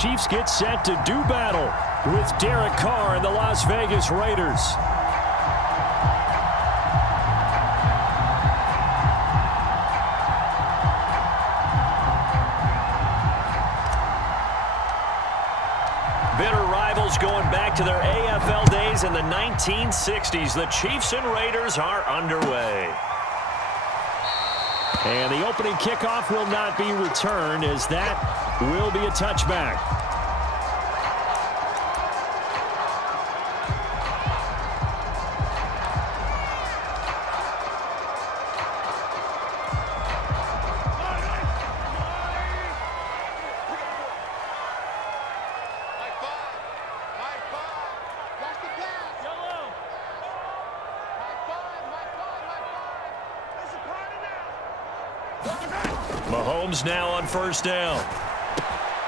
Chiefs get set to do battle with Derek Carr and the Las Vegas Raiders. Bitter rivals going back to their AFL days in the 1960s. The Chiefs and Raiders are underway. And the opening kickoff will not be returned, as that will be a touchback. Mahomes now on first down.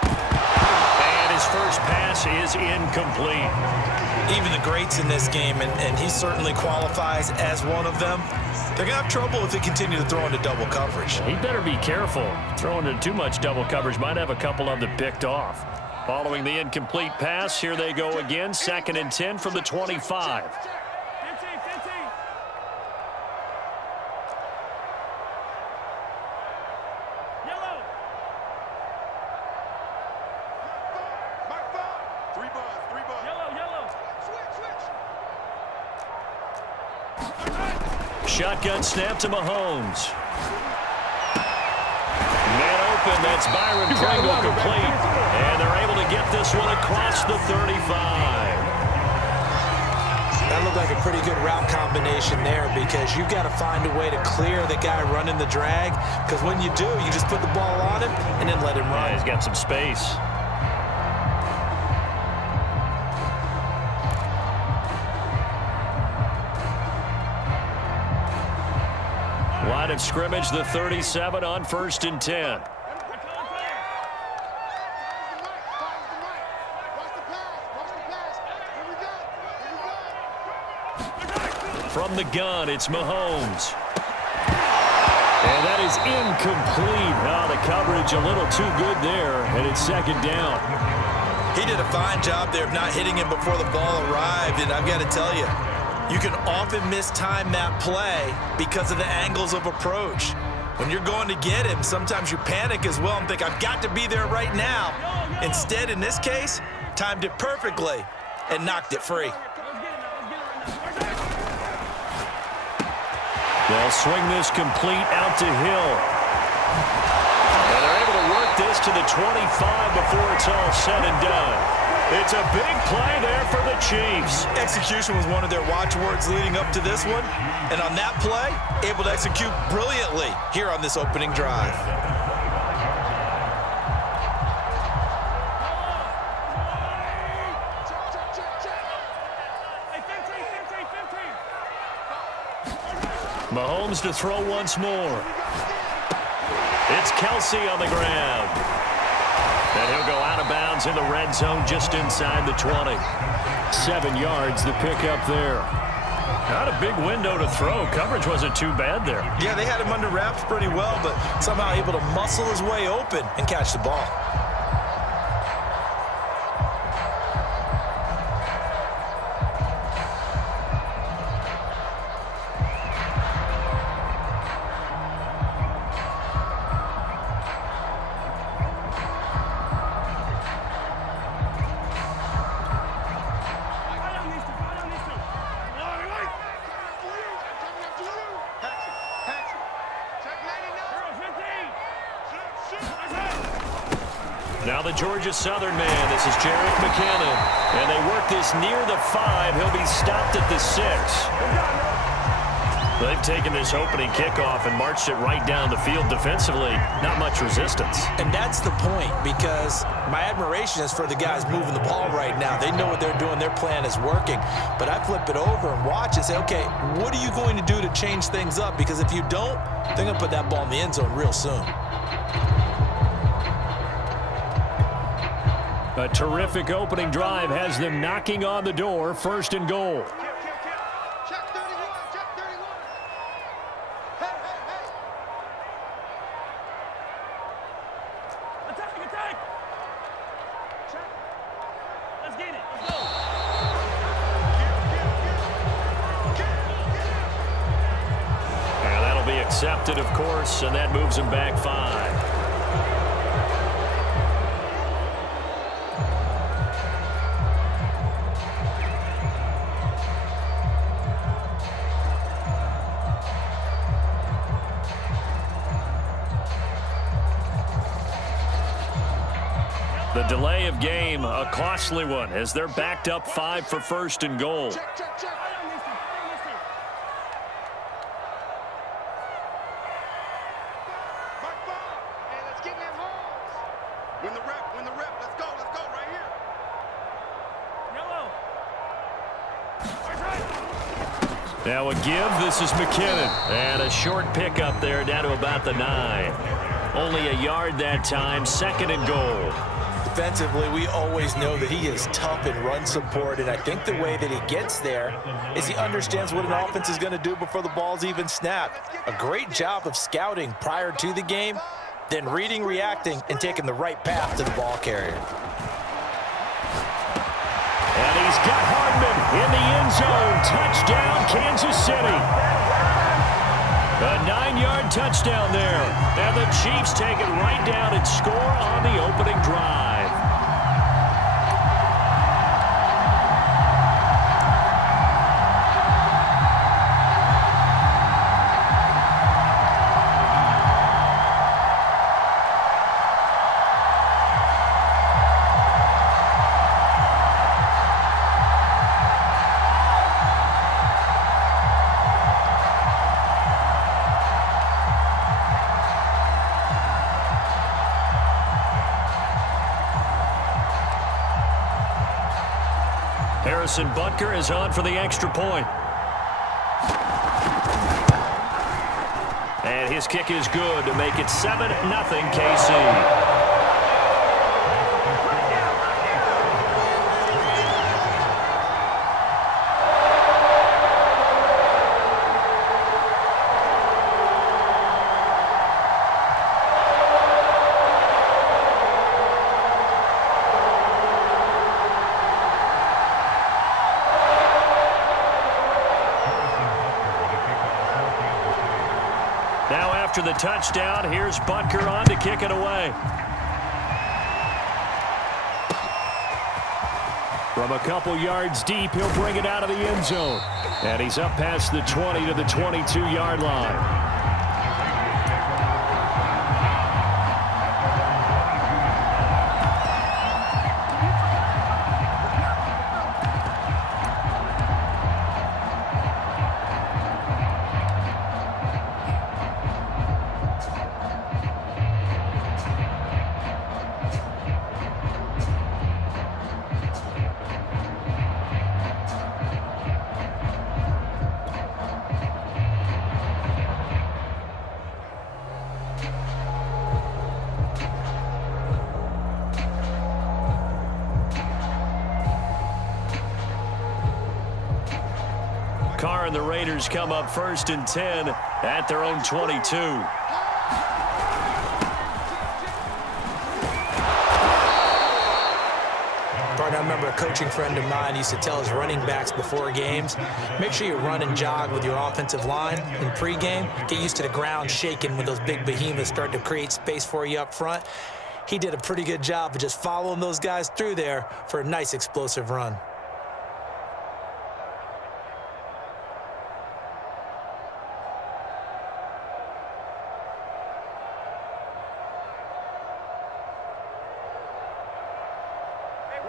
And his first pass is incomplete. Even the greats in this game, and he certainly qualifies as one of them, they're going to have trouble if they continue to throw into double coverage. He better be careful. Throwing into too much double coverage might have a couple of them picked off. Following the incomplete pass, here they go again. 2nd and 10 from the 25. Shotgun snap to Mahomes. Man open, that's Byron Pringle complete. And they're able to get this one across the 35. That looked like a pretty good route combination there, because you've got to find a way to clear the guy running the drag, because when you do, you just put the ball on him and then let him run. Yeah, he's got some space. Line of scrimmage, the 37 on 1st and 10. From the gun, it's Mahomes. And that is incomplete. Oh, the coverage a little too good there, and it's 2nd down. He did a fine job there of not hitting him before the ball arrived, and I've got to tell you, you can often mistime that play because of the angles of approach. When you're going to get him, sometimes you panic as well and think, I've got to be there right now. Instead, in this case, timed it perfectly and knocked it free. They'll swing this complete out to Hill. And they're able to work this to the 25 before it's all said and done. It's a big play there for the Chiefs. Execution was one of their watchwords leading up to this one. And on that play, able to execute brilliantly here on this opening drive. Mahomes to throw once more. It's Kelsey on the ground. And he'll go out of bounds in the red zone just inside the 20. 7 yards, the pickup there. Not a big window to throw. Coverage wasn't too bad there. Yeah, they had him under wraps pretty well, but somehow able to muscle his way open and catch the ball. Now the Georgia Southern man. This is Jerick McKinnon. And they work this near the 5. He'll be stopped at the 6. They've taken this opening kickoff and marched it right down the field defensively. Not much resistance. And that's the point, because my admiration is for the guys moving the ball right now. They know what they're doing. Their plan is working. But I flip it over and watch and say, okay, what are you going to do to change things up? Because if you don't, they're going to put that ball in the end zone real soon. A terrific opening drive has them knocking on the door. 1st and goal. intercepted, of course, and that moves him back 5. The delay of game, a costly one, as they're backed up 5 for first and goal. Check, check, check. Hey, let's get in that hole. Win the rep. Let's go right here. Yellow. Now a give, this is McKinnon. And a short pickup there down to about the 9. Only a yard that time, 2nd and goal. Defensively, we always know that he is tough in run support, and I think the way that he gets there is he understands what an offense is going to do before the ball's even snapped. A great job of scouting prior to the game, then reading, reacting, and taking the right path to the ball carrier. And he's got Hardman in the end zone. Touchdown, Kansas City. A 9-yard touchdown there. And the Chiefs take it right down and score on the opening drive. Harrison Butker is on for the extra point. And his kick is good to make it 7-0 KC. After the touchdown, here's Butker on to kick it away. From a couple yards deep, he'll bring it out of the end zone. And he's up past the 20 to the 22-yard line. Carr and the Raiders come up 1st and 10 at their own 22. I remember a coaching friend of mine used to tell his running backs before games, make sure you run and jog with your offensive line in pregame. Get used to the ground shaking when those big behemoths start to create space for you up front. He did a pretty good job of just following those guys through there for a nice explosive run.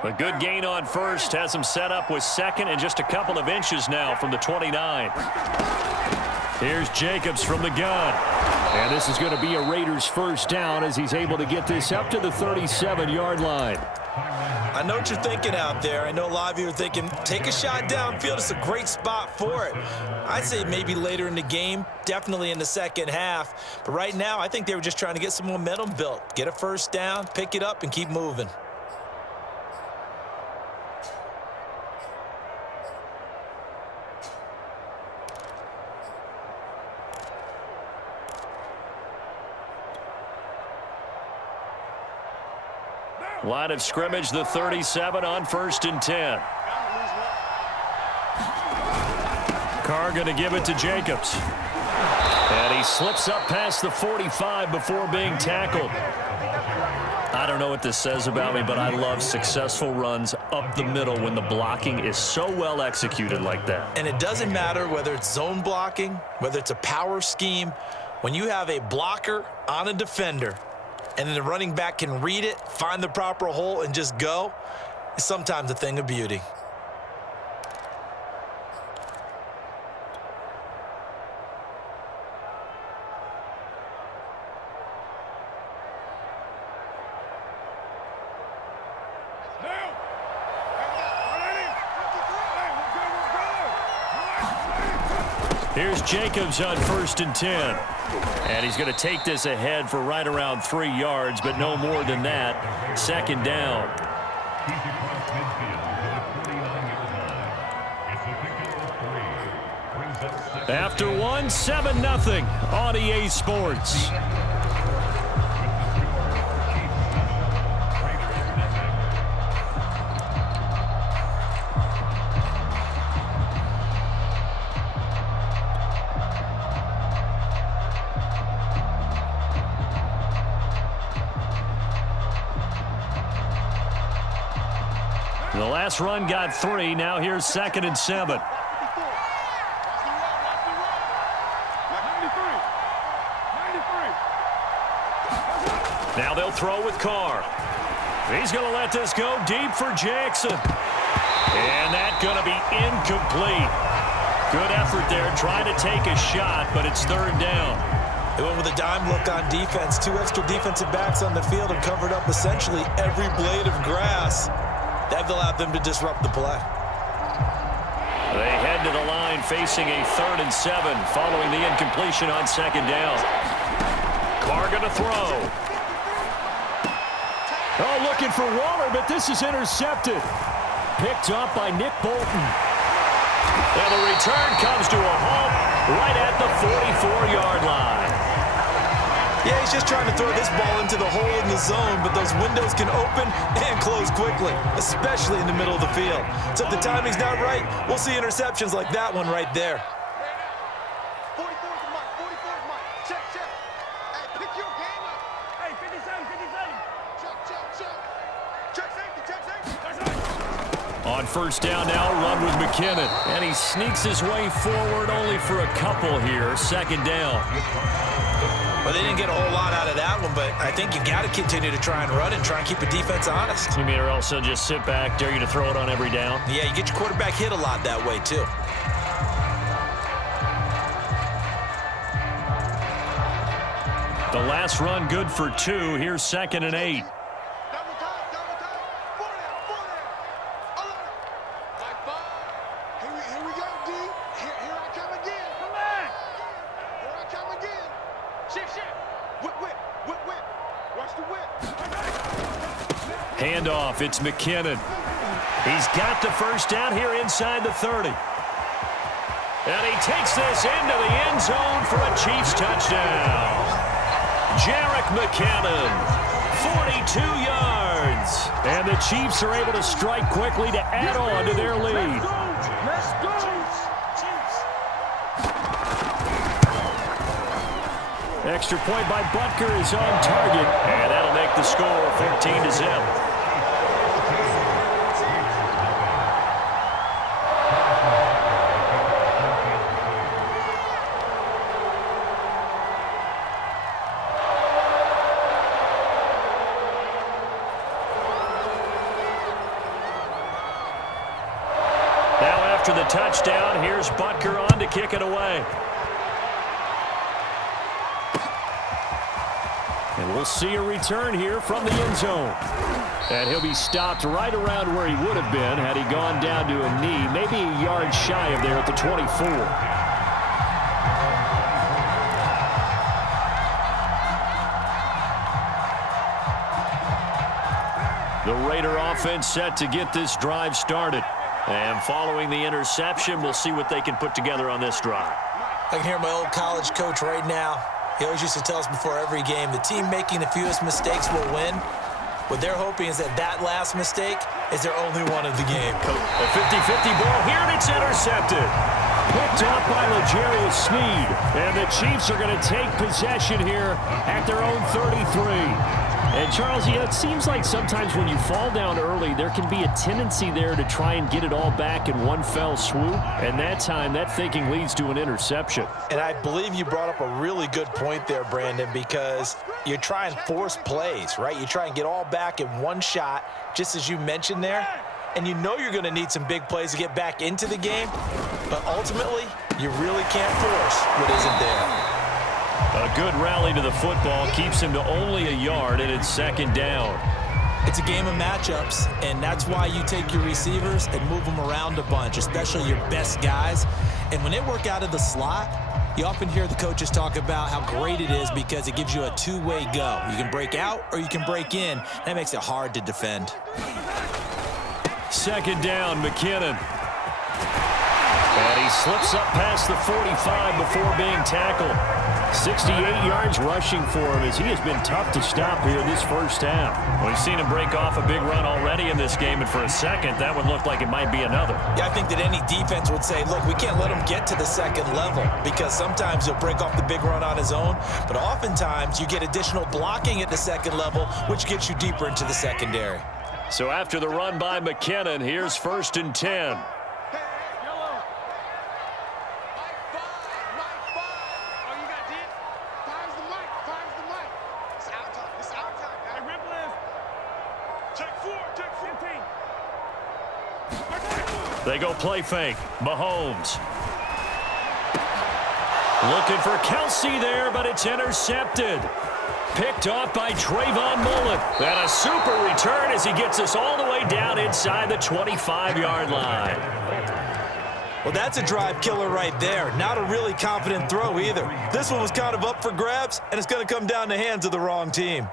A good gain on first has him set up with 2nd and just a couple of inches now from the 29. Here's Jacobs from the gun. And this is going to be a Raiders first down as he's able to get this up to the 37-yard line. I know what you're thinking out there. I know a lot of you are thinking, take a shot downfield. It's a great spot for it. I'd say maybe later in the game, definitely in the second half. But right now, I think they were just trying to get some momentum built. Get a first down, pick it up, and keep moving. Line of scrimmage, the 37 on 1st and 10. Carr going to give it to Jacobs. And he he slips up past the 45 before being tackled. I don't know what this says about me, but I love successful runs up the middle when the blocking is so well executed like that. And it doesn't matter whether it's zone blocking, whether it's a power scheme. When you have a blocker on a defender and then the running back can read it, find the proper hole, and just go, it's sometimes a thing of beauty. Here's Jacobs on 1st and 10. And he's going to take this ahead for right around 3 yards, but no more than that. 2nd down. After 1, 7-0 on EA Sports. The last run got 3. Now here's 2nd and 7. Now they'll throw with Carr. He's going to let this go deep for Jackson. And that's going to be incomplete. Good effort there trying to take a shot, but it's 3rd down. They went with a dime look on defense. 2 extra defensive backs on the field and covered up essentially every blade of grass. That allowed them to disrupt the play. They head to the line facing a 3rd and 7 following the incompletion on 2nd down. Carr going to throw. Oh, looking for Waller, but this is intercepted. Picked up by Nick Bolton. And the return comes to a halt right at the 44-yard line. Yeah, he's just trying to throw this ball into the hole in the zone, but those windows can open and close quickly, especially in the middle of the field. So if the timing's not right, we'll see interceptions like that one right there. 44's the mark. 44's mark. Check, check. Hey, pick your game up. Hey, 57, 57. Check, check, check. Check safety, check safety. On 1st down now, run with McKinnon. And he sneaks his way forward only for a couple here. 2nd down. Well, they didn't get a whole lot out of that one, but I think you got to continue to try and run and try and keep the defense honest. You mean or else they'll just sit back, dare you to throw it on every down? Yeah, you get your quarterback hit a lot that way, too. The last run good for 2. Here's 2nd and 8. Double time, double time. 4 down, 4 down. 11. Here we go, D. Here I come again. Come back. Here I come again. Shift, shift. Whip, whip, whip, whip. Watch the whip. Handoff, it's McKinnon. He's got the 1st down here inside the 30. And he takes this into the end zone for a Chiefs touchdown. Jerick McKinnon, 42 yards. And the Chiefs are able to strike quickly to add on to their lead. Let's go. Extra point by Butker is on target, and that'll make the score 14-0. Now after the touchdown, here's Butker on to kick it away. And we'll see a return here from the end zone. And he'll be stopped right around where he would have been had he gone down to a knee, maybe a yard shy of there at the 24. The Raider offense set to get this drive started. And following the interception, we'll see what they can put together on this drive. I can hear my old college coach right now. He always used to tell us before every game, the team making the fewest mistakes will win. What they're hoping is that last mistake is their only one of the game. A 50-50 ball here, and it's intercepted. Picked off by L'Jarius Sneed. And the Chiefs are going to take possession here at their own 33. And, Charles, it seems like sometimes when you fall down early, there can be a tendency there to try and get it all back in one fell swoop. And that time, that thinking leads to an interception. And I believe you brought up a really good point there, Brandon, because you try and force plays, right? You try and get all back in one shot, just as you mentioned there. And you know you're going to need some big plays to get back into the game. But ultimately, you really can't force what isn't there. A good rally to the football keeps him to only a yard, and it's second down. It's a game of matchups, and that's why you take your receivers and move them around a bunch, especially your best guys. And when they work out of the slot, you often hear the coaches talk about how great it is because it gives you a two-way go. You can break out or you can break in. That makes it hard to defend. Second down, McKinnon. And he slips up past the 45 before being tackled. 68 yards rushing for him as he has been tough to stop here this first half. We've seen him break off a big run already in this game, and for a second, that one looked like it might be another. Yeah, I think that any defense would say, look, we can't let him get to the second level because sometimes he'll break off the big run on his own, but oftentimes you get additional blocking at the second level, which gets you deeper into the secondary. So after the run by McKinnon, here's 1st and 10. They go play fake. Mahomes. Looking for Kelce there, but it's intercepted. Picked off by Trayvon Mullen. And a super return as he gets us all the way down inside the 25-yard line. Well, that's a drive killer right there. Not a really confident throw either. This one was kind of up for grabs, and it's going to come down the hands of the wrong team.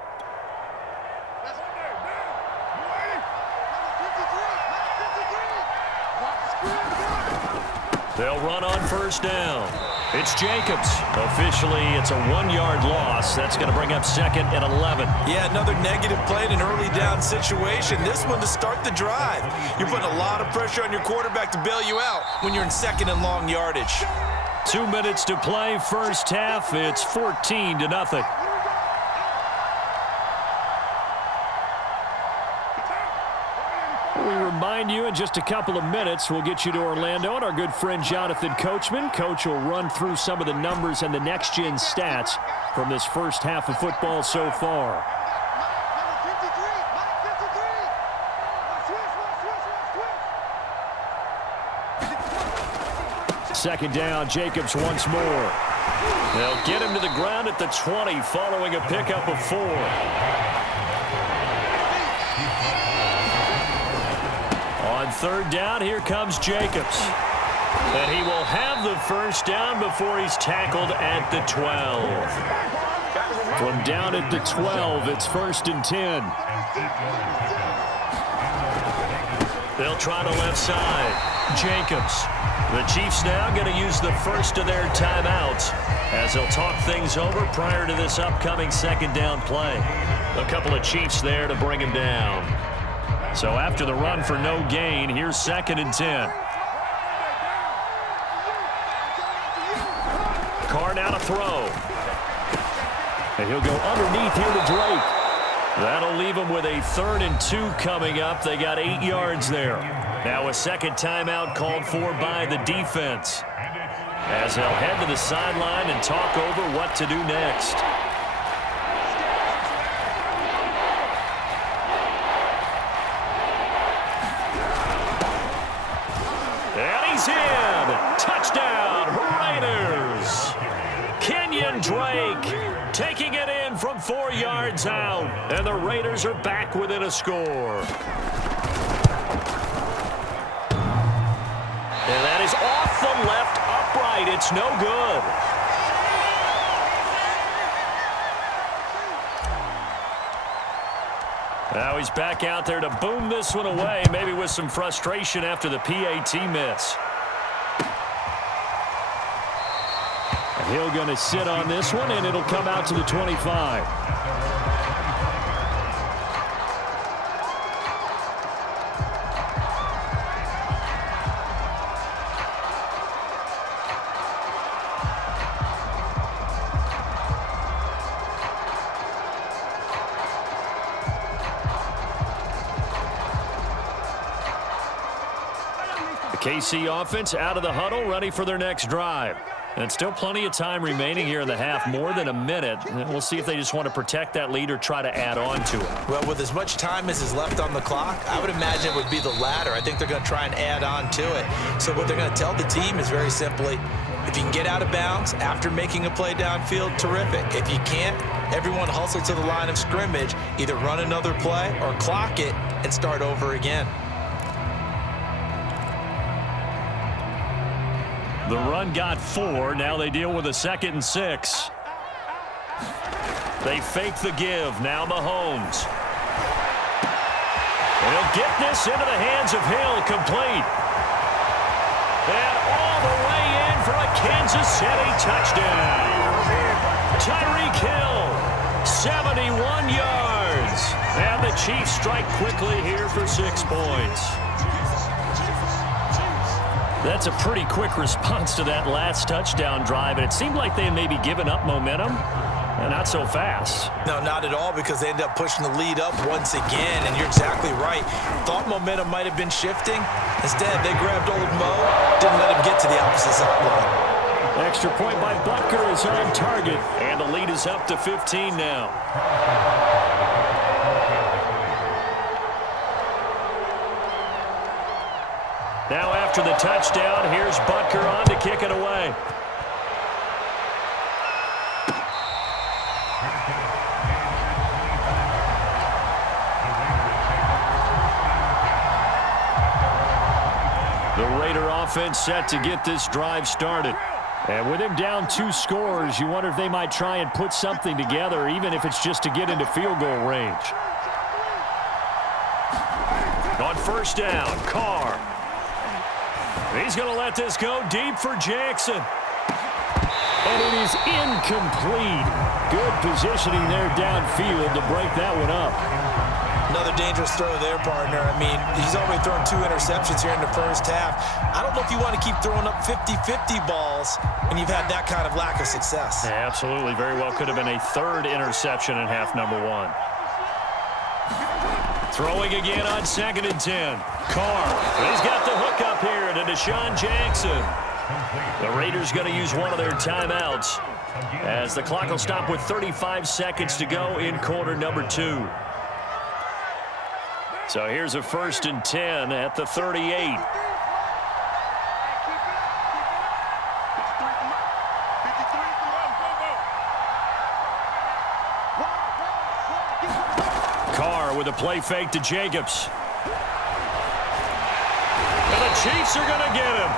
They'll run on 1st down. It's Jacobs. Officially, it's a 1-yard loss. That's going to bring up 2nd and 11. Yeah, another negative play in an early down situation. This one to start the drive. You're putting a lot of pressure on your quarterback to bail you out when you're in 2nd and long yardage. 2 minutes to play, first half. It's 14-0. We remind you in just a couple of minutes, we'll get you to Orlando and our good friend Jonathan Coachman. Coach will run through some of the numbers and the next-gen stats from this first half of football so far. Second down, Jacobs once more. They'll get him to the ground at the 20 following a pickup of 4. On 3rd down, here comes Jacobs. And he will have the first down before he's tackled at the 12. From down at the 12, it's 1st and 10. They'll try to left side. Jacobs. The Chiefs now going to use the first of their timeouts as they'll talk things over prior to this upcoming 2nd down play. A couple of Chiefs there to bring him down. So after the run for no gain, here's 2nd and 10. Carr now to throw. And he'll go underneath here to Drake. That'll leave him with a 3rd and 2 coming up. They got 8 yards there. Now a second timeout called for by the defense, as they'll head to the sideline and talk over what to do next. And he's in. Touchdown, Raiders. Kenyon Drake taking it in from 4 yards out. And the Raiders are back within a score. And that is off the left upright. It's no good. Now he's back out there to boom this one away, maybe with some frustration after the PAT miss. And he'll going to sit on this one, and it'll come out to the 25. KC offense out of the huddle, ready for their next drive. And still plenty of time remaining here in the half, more than a minute. We'll see if they just want to protect that lead or try to add on to it. Well, with as much time as is left on the clock, I would imagine it would be the latter. I think they're going to try and add on to it. So what they're going to tell the team is very simply, if you can get out of bounds after making a play downfield, terrific. If you can't, everyone hustle to the line of scrimmage, either run another play or clock it and start over again. The run got 4. Now they deal with a 2nd and 6. They fake the give. Now Mahomes. And he'll get this into the hands of Hill, complete. And all the way in for a Kansas City touchdown. Tyreek Hill, 71 yards. And the Chiefs strike quickly here for 6 points. That's a pretty quick response to that last touchdown drive, and it seemed like they had maybe given up momentum. Not so fast. No, not at all, because they ended up pushing the lead up once again, and you're exactly right. Thought momentum might have been shifting. Instead, they grabbed old Mo, didn't let him get to the opposite sideline. Extra point by Butker is on target, and the lead is up to 15 now. Now after the touchdown, here's Butker on to kick it away. The Raider offense set to get this drive started. And with him down 2 scores, you wonder if they might try and put something together, even if it's just to get into field goal range. On first down, Carr. He's going to let this go deep for Jackson. And it is incomplete. Good positioning there downfield to break that one up. Another dangerous throw there, partner. I mean, he's already thrown 2 interceptions here in the first half. I don't know if you want to keep throwing up 50-50 balls when you've had that kind of lack of success. Yeah, absolutely. Very well could have been a 3rd interception in half number 1. Throwing again on 2nd and 10. Carr. He's got the hook up here to Deshaun Jackson. The Raiders going to use one of their timeouts as the clock will stop with 35 seconds to go in quarter number 2. So here's a 1st and 10 at the 38. Carr with a play fake to Jacobs. And the Chiefs are going to get him.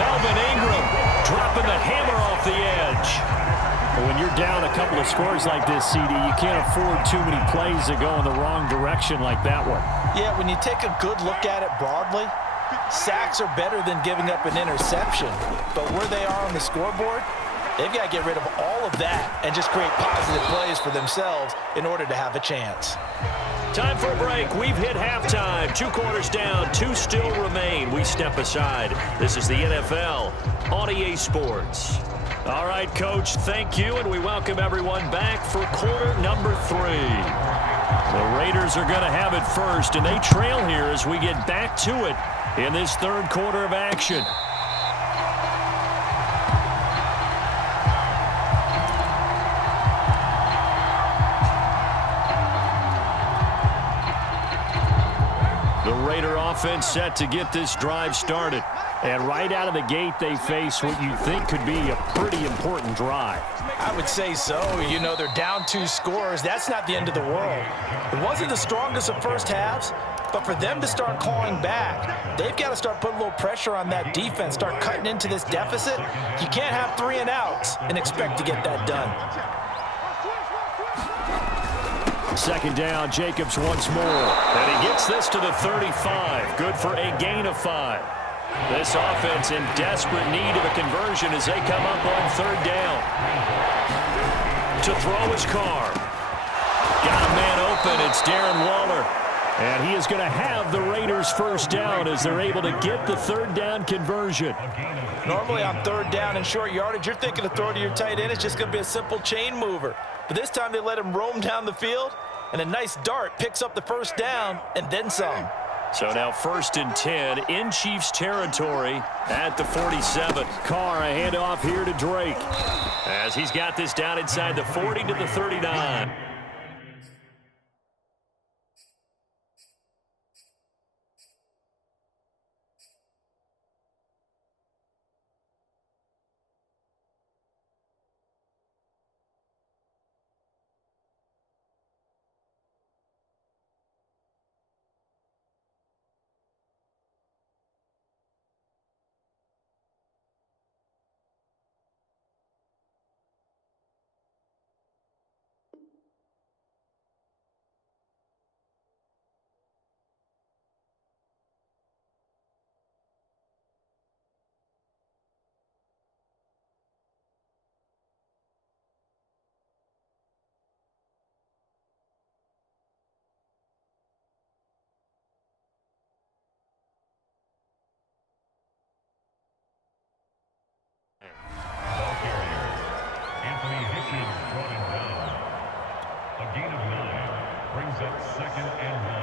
Melvin Ingram dropping the hammer off the edge. When you're down a couple of scores like this, CD, you can't afford too many plays that go in the wrong direction like that one. Yeah, when you take a good look at it broadly, sacks are better than giving up an interception. But where they are on the scoreboard, they've got to get rid of all of that and just create positive plays for themselves in order to have a chance. Time for a break. We've hit halftime. 2 quarters down, 2 still remain. We step aside. This is the NFL on EA Sports. All right, Coach, thank you, and we welcome everyone back for quarter number 3. The Raiders are going to have it first, and they trail here as we get back to it in this 3rd quarter of action. The Raider offense set to get this drive started. And right out of the gate, they face what you think could be a pretty important drive. I would say so. You know, they're down 2 scores. That's not the end of the world. It wasn't the strongest of first halves, but for them to start clawing back, they've got to start putting a little pressure on that defense, start cutting into this deficit. You can't have 3 and outs and expect to get that done. 2nd down, Jacobs once more. And he gets this to the 35. Good for a gain of 5. This offense in desperate need of a conversion as they come up on 3rd down. To throw is Carr. Got a man open. It's Darren Waller. And he is going to have the Raiders' first down as they're able to get the 3rd down conversion. Normally on 3rd down and short yardage, you're thinking of throwing to your tight end. It's just going to be a simple chain mover. But this time they let him roam down the field, and a nice dart picks up the first down and then some. So now 1st and 10 in Chiefs territory at the 47. Carr, a handoff here to Drake as he's got this down inside the 40 to the 39. Anthony Hitchens brought him down. A gain of 9 brings up 2nd and 1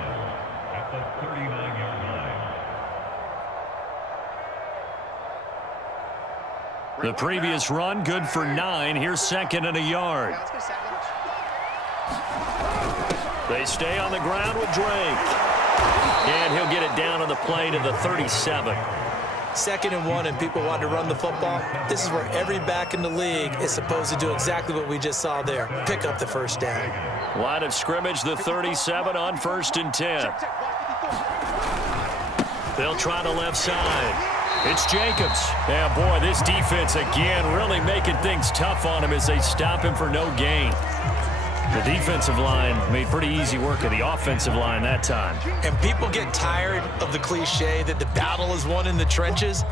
at the 39-yard line. The previous run good for 9. Here's 2nd and a yard. They stay on the ground with Drake. And he'll get it down on the play to the 37. 2nd and 1 and people want to run the football. This is where every back in the league is supposed to do exactly what we just saw there. Pick up the first down. Line of scrimmage, the 37 on 1st and 10. They'll try the left side. It's Jacobs. Yeah, boy, this defense again really making things tough on him as they stop him for no gain. The defensive line made pretty easy work of the offensive line that time. And people get tired of the cliche that the battle is won in the trenches,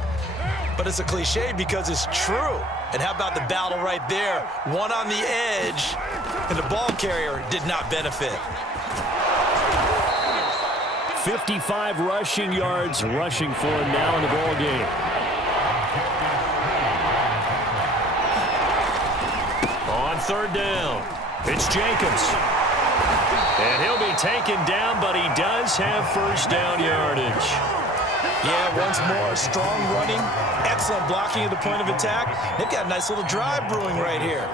but it's a cliche because it's true. And how about the battle right there? One on the edge, and the ball carrier did not benefit. 55 rushing yards rushing for him now in the ball game. On 3rd down, it's Jacobs. And he'll be taken down, but he does have first down yardage. Yeah, once more, strong running, excellent blocking at the point of attack. They've got a nice little drive brewing right here.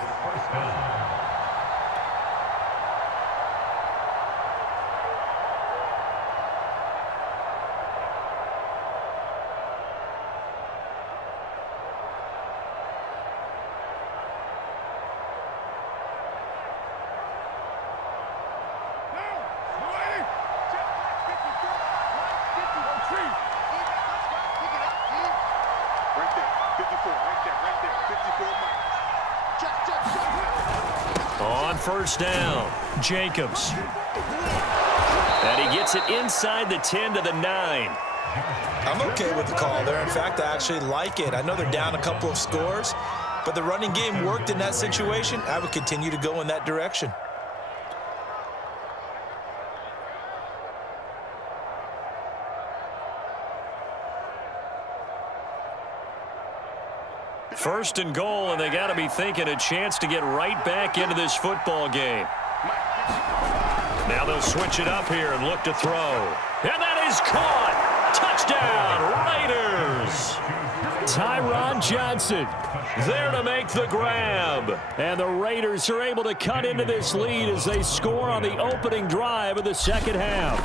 On 1st down, Jacobs. And he gets it inside the 10 to the 9. I'm okay with the call there. In fact, I actually like it. I know they're down a couple of scores, but the running game worked in that situation. I would continue to go in that direction. First and goal, and they got to be thinking a chance to get right back into this football game. Now they'll switch it up here and look to throw. And that is caught. Touchdown, Raiders. Tyron Johnson there to make the grab. And the Raiders are able to cut into this lead as they score on the opening drive of the second half.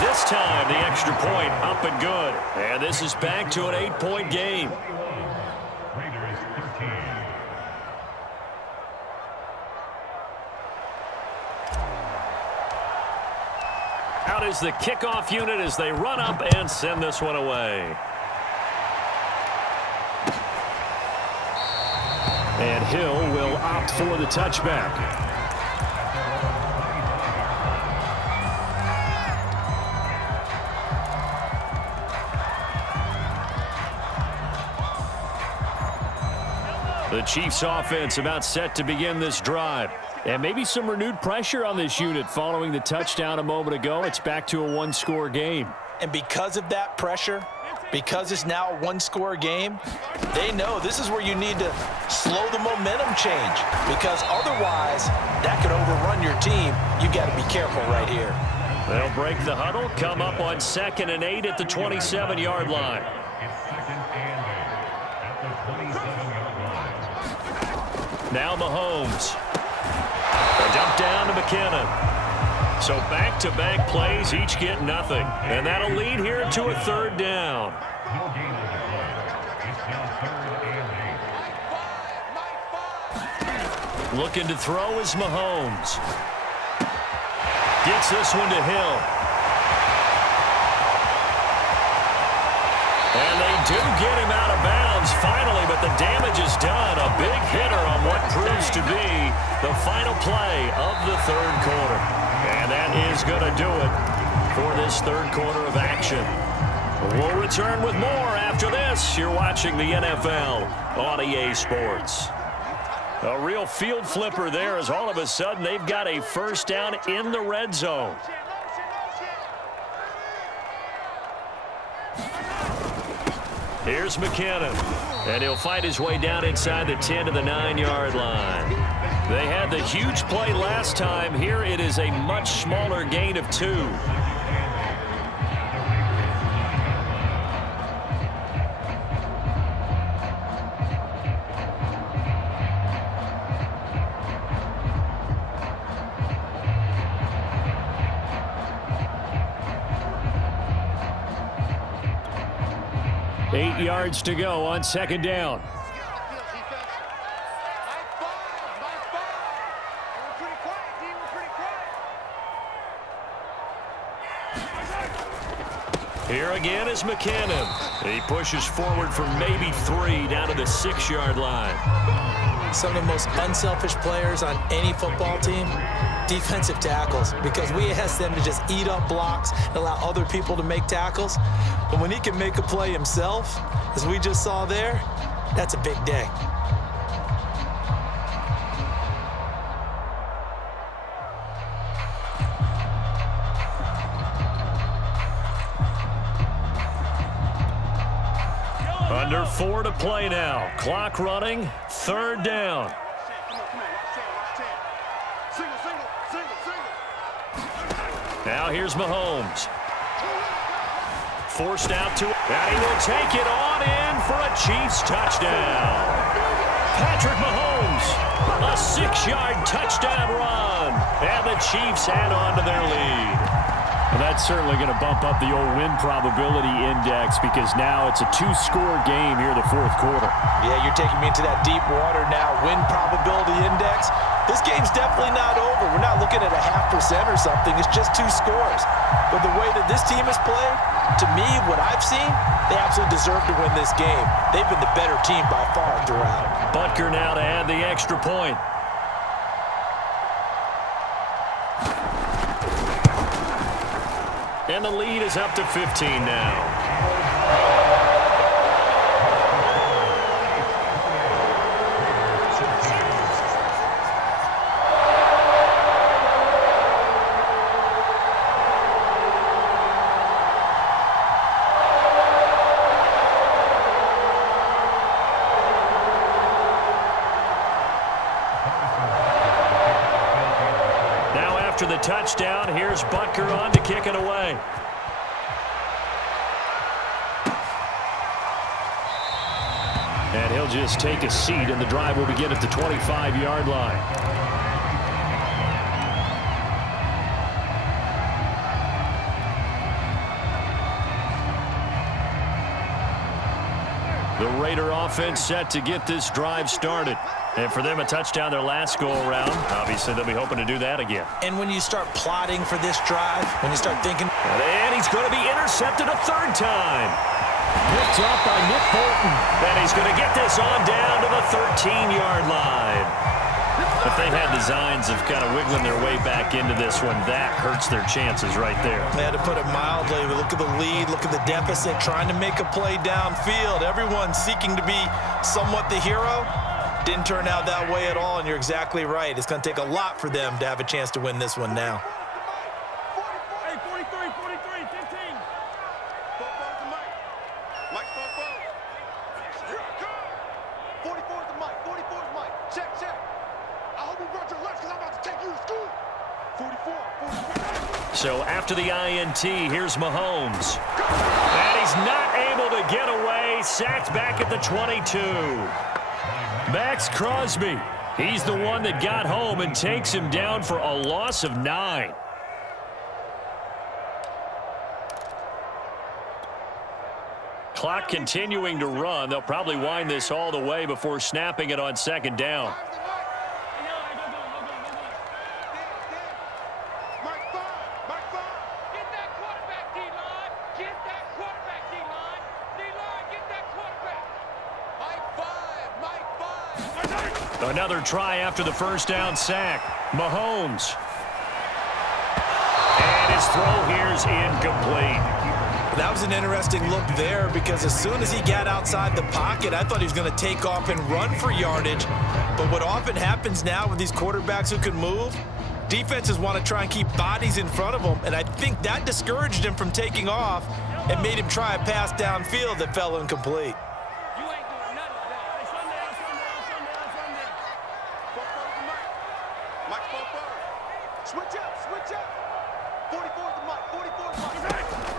This time, the extra point up and good. And this is back to an 8-point game. Raiders 13. Out is the kickoff unit as they run up and send this one away. And Hill will opt for the touchback. The Chiefs offense about set to begin this drive. And maybe some renewed pressure on this unit following the touchdown a moment ago. It's back to a one-score game. And because of that pressure, because it's now a one-score game, they know this is where you need to slow the momentum change, because otherwise that could overrun your team. You got to be careful right here. They'll break the huddle, come up on 2nd and 8 at the 27-yard line. It's 2nd and 8 at the 27-yard line. Now Mahomes. A dump down to McKinnon. So back-to-back plays, each get nothing. And that'll lead here to a 3rd down. No gain on the play. It's now 3rd and 8. Looking to throw is Mahomes. Gets this one to Hill. And they do get him out of bounds finally, but the damage is done. A big hitter on what proves to be the final play of the 3rd quarter. And that is going to do it for this 3rd quarter of action. We'll return with more after this. You're watching the NFL on EA Sports. A real field flipper there as all of a sudden they've got a 1st down in the red zone. Here's McKinnon, and he'll fight his way down inside the 10 to the 9-yard line. They had the huge play last time. Here it is a much smaller gain of 2. 8 yards to go on 2nd down. Here again is McKinnon. He pushes forward for maybe 3 down to the 6-yard line. Some of the most unselfish players on any football team, defensive tackles, because we ask them to just eat up blocks and allow other people to make tackles. But when he can make a play himself, as we just saw there, that's a big day. Under 4 to play now. Clock running. 3rd down. Now here's Mahomes. Forced out to it. And he will take it on in for a Chiefs touchdown. Patrick Mahomes. A 6-yard touchdown run. And the Chiefs add on to their lead. Well, that's certainly going to bump up the old win probability index because now it's a 2-score game here in the 4th quarter. Yeah, you're taking me into that deep water now. Win probability index. This game's definitely not over. We're not looking at a 0.5% or something. It's just 2 scores. But the way that this team has played, to me, what I've seen, they absolutely deserve to win this game. They've been the better team by far throughout. Butker now to add the extra point. And the lead is up to 15 now. Now after the touchdown, here's Butker on to kick it away. And he'll just take a seat, and the drive will begin at the 25-yard line. The Raider offense set to get this drive started. And for them, a touchdown their last go-around. Obviously, they'll be hoping to do that again. And when you start plotting for this drive, when you start thinking... And he's going to be intercepted a 3rd time. Picked up by Nick Bolton. And he's going to get this on down to the 13-yard line. If they had designs of kind of wiggling their way back into this one, that hurts their chances right there. They had to put it mildly. Look at the lead. Look at the deficit. Trying to make a play downfield. Everyone seeking to be somewhat the hero. Didn't turn out that way at all, and you're exactly right. It's going to take a lot for them to have a chance to win this one now. Hey, 43, 43, 15. Mike, 44 is the mic. 44 is Mike. Check, check. I hope you brought your lunch because I'm about to take you to school. 44, 44. So after the INT, here's Mahomes. And he's not able to get away. Sacked back at the 22. Max Crosby. He's the one that got home and takes him down for a loss of 9. Clock continuing to run. They'll probably wind this all the way before snapping it on second down. Another try after the first down sack. Mahomes. And his throw here's incomplete. That was an interesting look there because as soon as he got outside the pocket, I thought he was going to take off and run for yardage. But what often happens now with these quarterbacks who can move, defenses want to try and keep bodies in front of them, and I think that discouraged him from taking off and made him try a pass downfield that fell incomplete.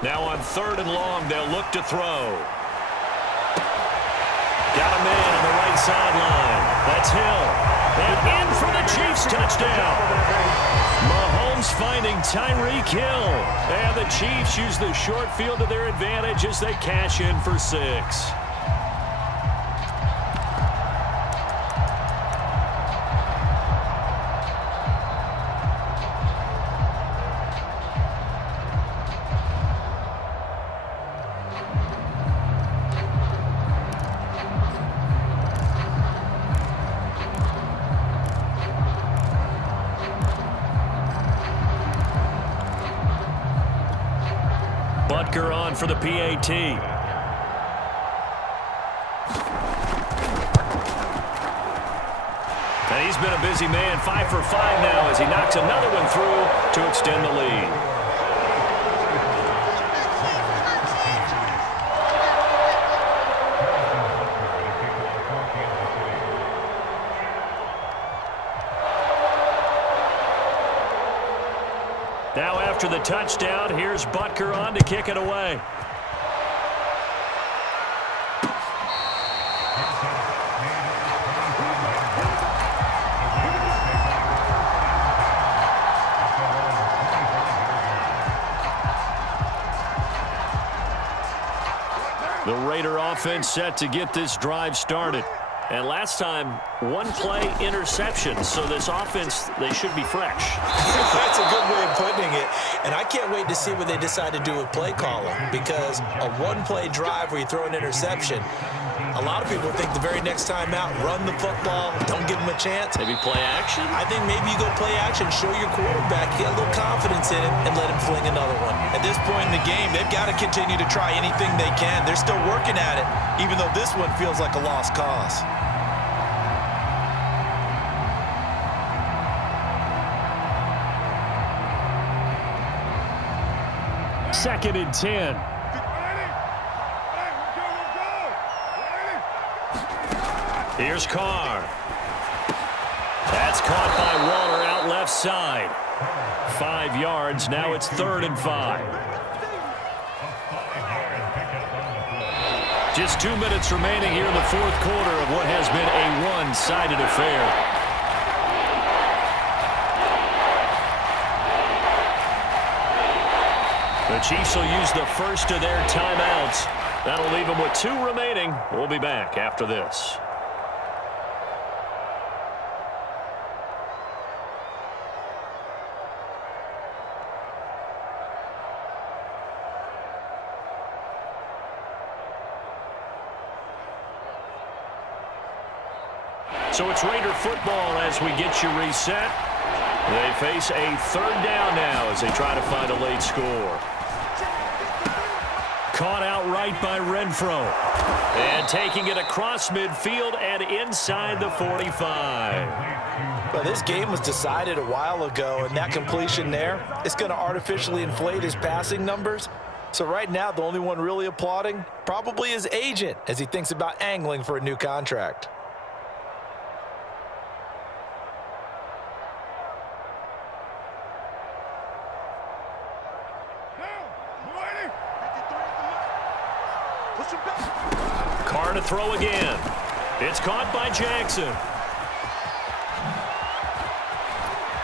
Now on 3rd and long, they'll look to throw. Got a man on the right sideline. That's Hill. And in for the Chiefs touchdown. Mahomes finding Tyreek Hill. And the Chiefs use the short field to their advantage as they cash in for 6. Butker on for the PAT. And he's been a busy man, 5 for 5 now as he knocks another one through to extend the lead. Now after the touchdown, here's Butker on to kick it away. The Raider offense set to get this drive started. And last time, one play interception. So this offense, they should be fresh. That's a good way of putting it. And I can't wait to see what they decide to do with play calling, because a one-play drive where you throw an interception, a lot of people think the very next time out, run the football, don't give them a chance. Maybe play action? I think maybe you go play action, show your quarterback, get a little confidence in him, and let him fling another one. At this point in the game, they've got to continue to try anything they can. They're still working at it, even though this one feels like a lost cause. Second and 10. Here's Carr. That's caught by Waller out left side. 5 yards. Now it's 3rd and 5. Just 2 minutes remaining here in the 4th quarter of what has been a one-sided affair. The Chiefs will use the first of their timeouts. That'll leave them with 2 remaining. We'll be back after this. So it's Raider football as we get you reset. They face a 3rd down now as they try to find a late score. Caught outright by Renfro. And taking it across midfield and inside the 45. Well, this game was decided a while ago, and that completion there is going to artificially inflate his passing numbers. So right now, the only one really applauding probably his agent as he thinks about angling for a new contract. Push him back. Carr to throw again. It's caught by Jackson.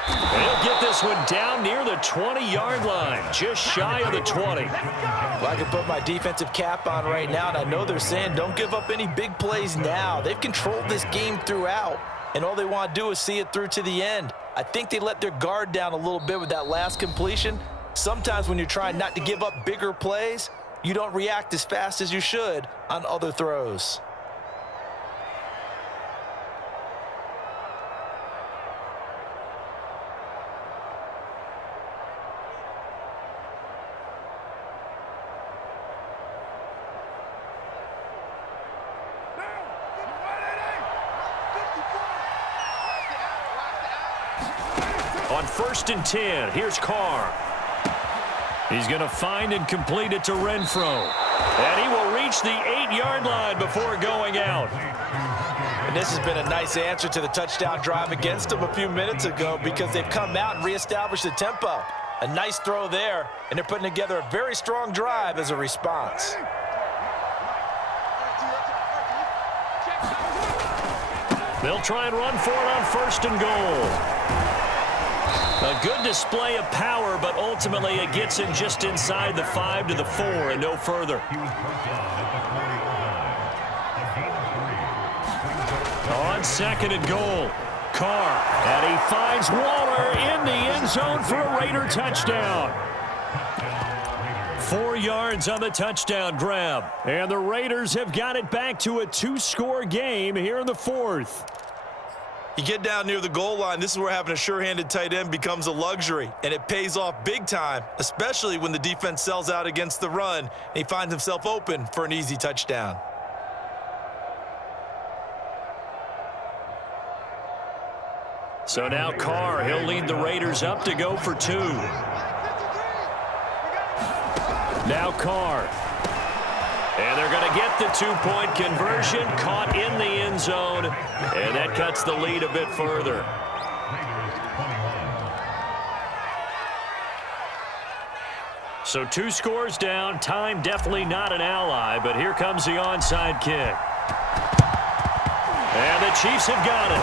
He'll get this one down near the 20-yard line, just shy of the 20. Well, I can put my defensive cap on right now, and I know they're saying don't give up any big plays now. They've controlled this game throughout, and all they want to do is see it through to the end. I think they let their guard down a little bit with that last completion. Sometimes when you're trying not to give up bigger plays, you don't react as fast as you should on other throws. On 1st and 10, here's Carr. He's going to find and complete it to Renfro. And he will reach the 8-yard line before going out. And this has been a nice answer to the touchdown drive against them a few minutes ago because they've come out and reestablished the tempo. A nice throw there, and they're putting together a very strong drive as a response. They'll try and run for it on 1st and goal. A good display of power, but ultimately it gets him just inside the 5 to the 4 and no further. On 2nd and goal, Carr, and he finds Waller in the end zone for a Raider touchdown. 4 yards on the touchdown grab, and the Raiders have got it back to a 2-score game here in the 4th. You get down near the goal line, this is where having a sure-handed tight end becomes a luxury, and it pays off big time, especially when the defense sells out against the run, and he finds himself open for an easy touchdown. So now Carr, he'll lead the Raiders up to go for 2. Now Carr. And they're going to get the 2-point conversion, caught in the end zone, and that cuts the lead a bit further. So 2 scores down, time definitely not an ally, but here comes the onside kick. And the Chiefs have got it.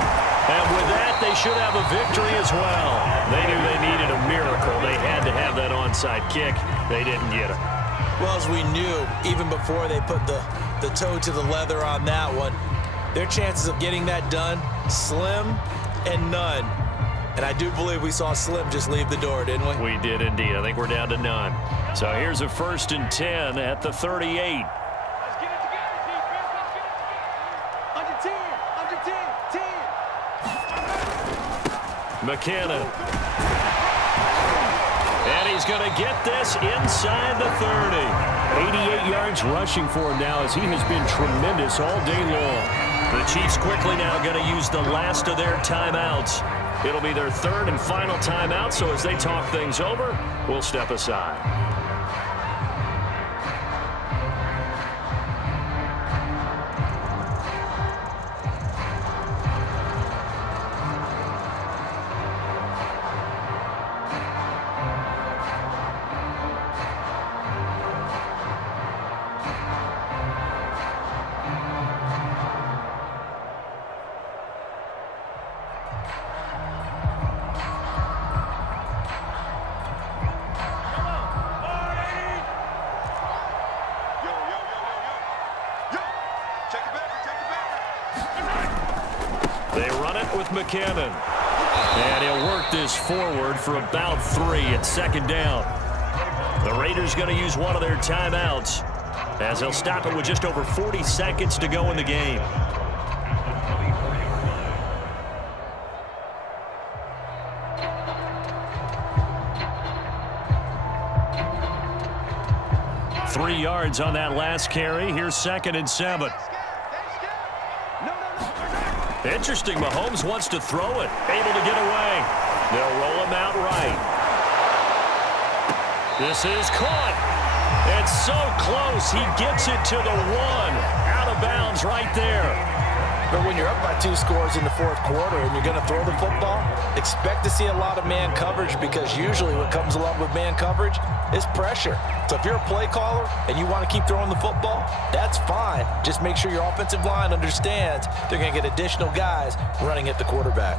And with that, they should have a victory as well. They knew they needed a miracle. They had to have that onside kick. They didn't get it. Well, as we knew, even before they put the toe to the leather on that one, their chances of getting that done, slim and none. And I do believe we saw Slim just leave the door, didn't we? We did indeed. I think we're down to none. So here's a 1st and 10 at the 38. Let's get it together, defense. Let's get it together. Under 10. McKinnon. And he's going to get this inside the 30. 88 yards rushing for him now as he has been tremendous all day long. The Chiefs quickly now going to use the last of their timeouts. It'll be their 3rd and final timeout, so as they talk things over, we'll step aside. They run it with McKinnon. And he'll work this forward for about 3 at 2nd down. The Raiders going to use one of their timeouts as they'll stop it with just over 40 seconds to go in the game. Three yards on that last carry. Here's 2nd and 7. Interesting, Mahomes wants to throw it. Able to get away. They'll roll him out right. This is caught. And so close, he gets it to the 1. Out of bounds right there. But when you're up by 2 scores in the fourth quarter and you're going to throw the football, expect to see a lot of man coverage, because usually what comes along with man coverage is pressure. So if you're a play caller and you want to keep throwing the football, that's fine. Just make sure your offensive line understands they're going to get additional guys running at the quarterback.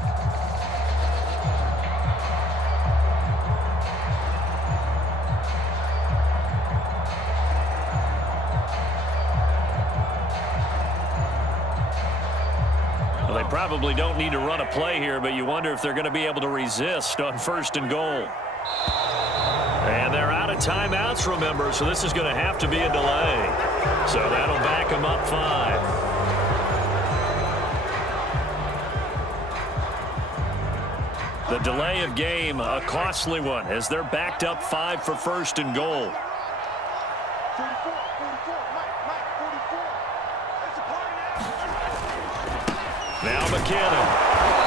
Well, they probably don't need to run a play here, but you wonder if they're going to be able to resist on 1st and goal. And they're out of timeouts, remember, so this is going to have to be a delay. So that'll back them up 5. The delay of game, a costly one, as they're backed up 5 for 1st and goal. 44, Mike, 44. It's a party now. Now McKinnon.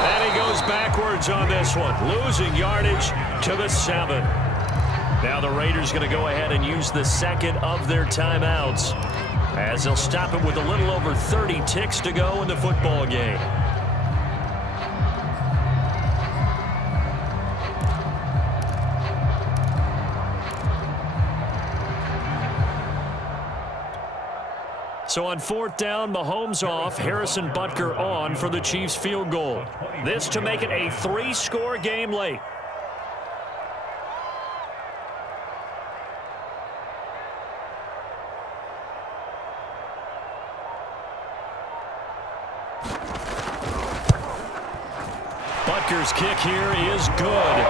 And he goes backwards on this one, losing yardage to the 7. Now the Raiders going to go ahead and use the second of their timeouts, as they'll stop it with a little over 30 ticks to go in the football game. So on 4th down, Mahomes off, Harrison Butker on for the Chiefs field goal. This to make it a 3-score game late. Butker's kick here is good.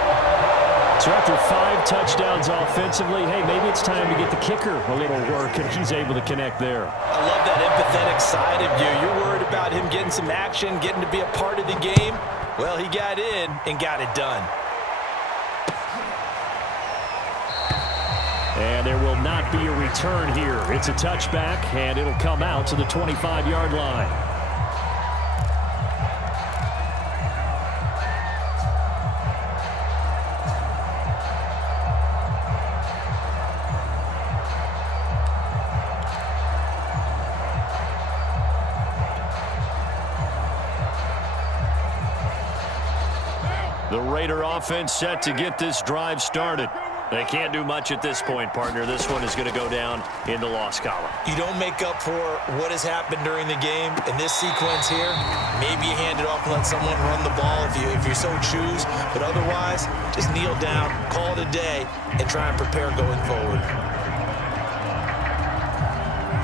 So after 5 touchdowns offensively, hey, maybe it's time to get the kicker a little work, and he's able to connect there. I love that empathetic side of you. You're worried about him getting some action, getting to be a part of the game. Well, he got in and got it done. And there will not be a return here. It's a touchback, and it'll come out to the 25-yard line. The Raider offense set to get this drive started. They can't do much at this point, partner. This one is going to go down in the loss column. You don't make up for what has happened during the game. In this sequence here, maybe you hand it off and let someone run the ball if you so choose. But otherwise, just kneel down, call it a day, and try and prepare going forward.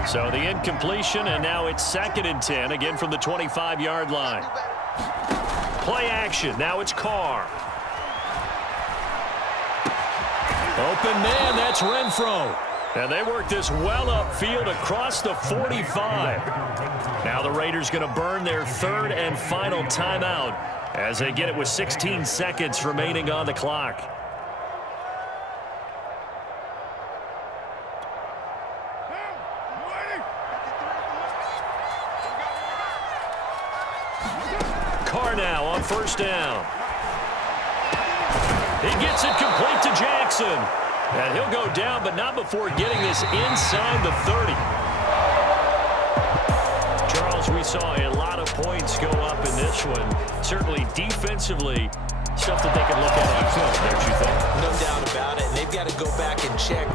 So the incompletion, and now it's 2nd and 10, again from the 25-yard line. Play action. Now it's Carr. Open man, that's Renfro. And they work this well upfield across the 45. Now the Raiders going to burn their 3rd and final timeout as they get it with 16 seconds remaining on the clock. Carr now on 1st down. He gets it complete to Jackson. And he'll go down, but not before getting this inside the 30. Charles, we saw a lot of points go up in this one. Certainly defensively, stuff that they can look at on film, don't you think? No doubt about it. And they've got to go back and check